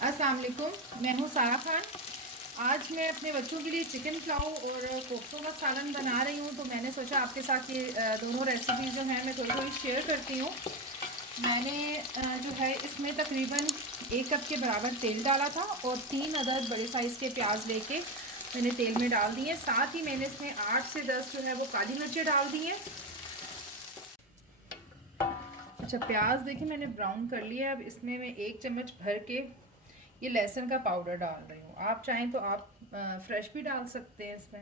अस्सलाम वालेकुम, मैं हूँ सारा खान। आज मैं अपने बच्चों के लिए चिकन पुलाव और कोफ्तों का सालन बना रही हूँ। तो मैंने सोचा आपके साथ ये दोनों रेसिपीज़ जो हैं मैं थोड़ी थोड़ी शेयर करती हूँ। मैंने जो है इसमें तकरीबन 1 कप के बराबर तेल डाला था और 3 अदद बड़े साइज़ के प्याज लेके मैंने तेल में डाल दिए। साथ ही मैंने इसमें 8 से 10 जो है वो काली मिर्चें डाल दी हैं। अच्छा, प्याज देखिए मैंने ब्राउन कर लिया। अब इसमें मैं 1 चम्मच भर के ये लहसुन का पाउडर डाल रही हूँ। आप चाहें तो आप फ्रेश भी डाल सकते हैं इसमें।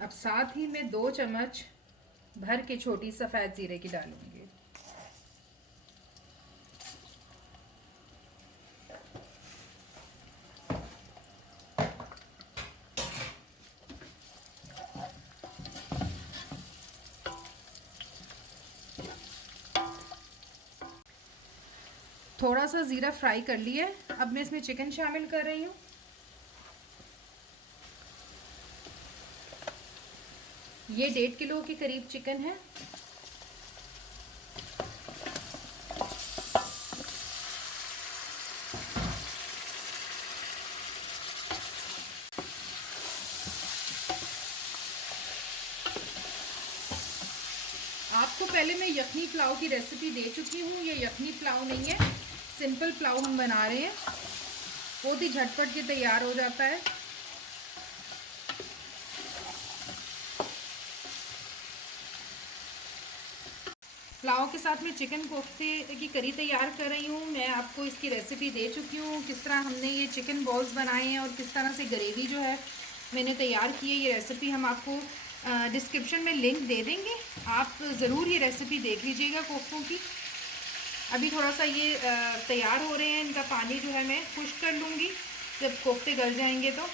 अब साथ ही मैं 2 चम्मच भर के छोटी सफ़ेद ज़ीरे की डालूंगी। थोड़ा सा ज़ीरा फ्राई कर लिया है। अब मैं इसमें चिकन शामिल कर रही हूँ। ये 1.5 किलो के करीब चिकन है। आपको पहले मैं यखनी पुलाव की रेसिपी दे चुकी हूँ। ये यखनी पुलाव नहीं है, सिंपल पुलाव हम बना रहे हैं। बहुत ही झटपट के तैयार हो जाता है। पुलाव के साथ में चिकन कोफ्ते की करी तैयार कर रही हूँ। मैं आपको इसकी रेसिपी दे चुकी हूँ, किस तरह हमने ये चिकन बॉल्स बनाए हैं और किस तरह से ग्रेवी जो है मैंने तैयार की है। ये रेसिपी हम आपको डिस्क्रिप्शन में लिंक दे देंगे। आप ज़रूर ये रेसिपी देख लीजिएगा कोफ्तों की। अभी थोड़ा सा ये तैयार हो रहे हैं, इनका पानी जो है मैं खुश्क कर लूँगी जब कोफ्ते गल जाएंगे। तो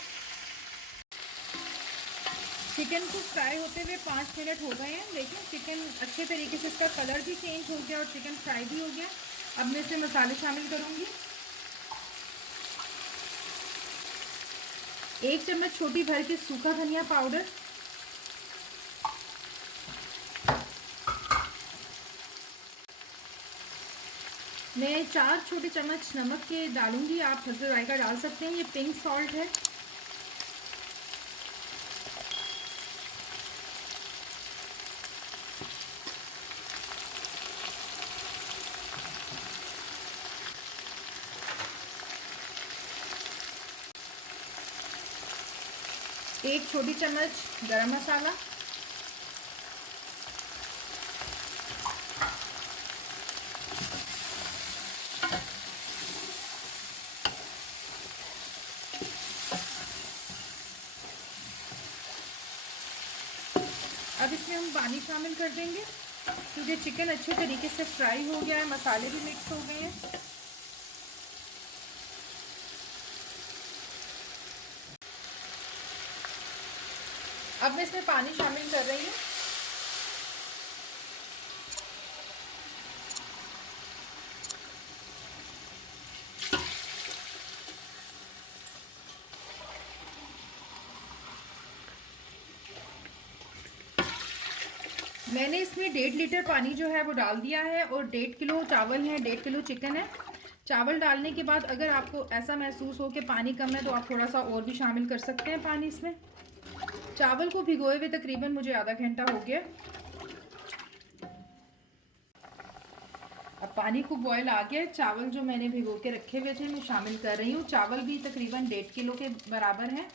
चिकन को फ्राई होते हुए 5 मिनट हो गए हैं। देखिए चिकन अच्छे तरीके से इसका कलर भी चेंज हो गया और चिकन फ्राई भी हो गया। अब मैं इसमें मसाले शामिल करूंगी। 1 चम्मच छोटी भर के सूखा धनिया पाउडर, मैं 4 छोटे चम्मच नमक के डालूंगी। आप हल्दी जायका डाल सकते हैं, ये पिंक सॉल्ट है। एक छोटी चम्मच गरम मसाला, अब इसमें हम पानी शामिल कर देंगे क्योंकि चिकन अच्छे तरीके से फ्राई हो गया है, मसाले भी मिक्स हो गए हैं। अब मैं इसमें पानी शामिल कर रही हूँ। मैंने इसमें 1.5 लीटर पानी जो है वो डाल दिया है और 1.5 किलो चावल है, 1.5 किलो चिकन है। चावल डालने के बाद अगर आपको ऐसा महसूस हो कि पानी कम है तो आप थोड़ा सा और भी शामिल कर सकते हैं पानी इसमें। चावल को भिगोए हुए तकरीबन मुझे आधा घंटा हो गया। अब पानी को बॉयल आ गया। चावल जो मैंने भिगो के रखे हुए थे मैं शामिल कर रही हूँ। चावल भी तकरीबन 1.5 किलो के बराबर है।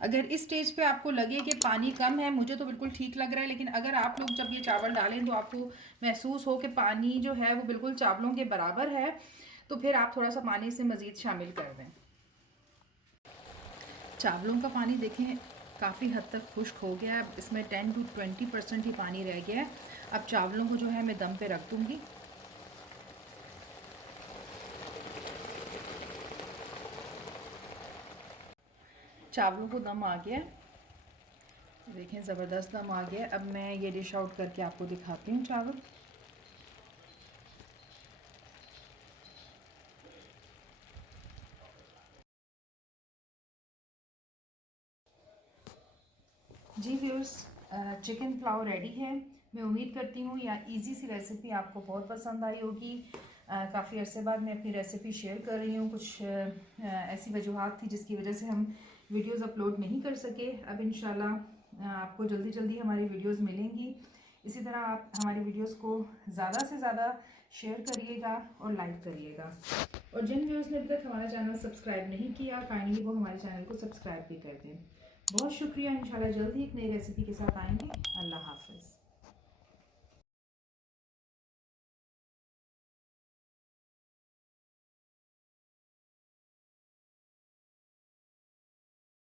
अगर इस स्टेज पे आपको लगे कि पानी कम है, मुझे तो बिल्कुल ठीक लग रहा है, लेकिन अगर आप लोग जब ये चावल डालें तो आपको महसूस हो कि पानी जो है वो बिल्कुल चावलों के बराबर है, तो फिर आप थोड़ा सा पानी से मज़ीद शामिल कर दें। चावलों का पानी देखें काफ़ी हद तक खुश्क हो गया है। अब इसमें 10 to 20% ही पानी रह गया है। अब चावलों को जो है मैं दम पे रख दूँगी। चावलों को दम आ गया है, देखें ज़बरदस्त दम आ गया है। अब मैं ये डिश आउट करके आपको दिखाती हूँ चावल। जी व्यूअर्स, चिकन पुलाव रेडी है। मैं उम्मीद करती हूँ या इजी सी रेसिपी आपको बहुत पसंद आई होगी। काफ़ी अरसे बाद मैं अपनी रेसिपी शेयर कर रही हूँ। कुछ ऐसी वजूहात थी जिसकी वजह से हम वीडियोस अपलोड नहीं कर सके। अब इंशाल्लाह आपको जल्दी जल्दी हमारी वीडियोस मिलेंगी। इसी तरह आप हमारी वीडियोस को ज़्यादा से ज़्यादा शेयर करिएगा और लाइक करिएगा। और जिन व्यूअर्स ने अभी तक हमारा चैनल सब्सक्राइब नहीं किया, काइंडली वो हमारे चैनल को सब्सक्राइब भी कर दें। बहुत शुक्रिया। इंशाल्लाह जल्दी एक नई रेसिपी के साथ आएंगे। अल्लाह।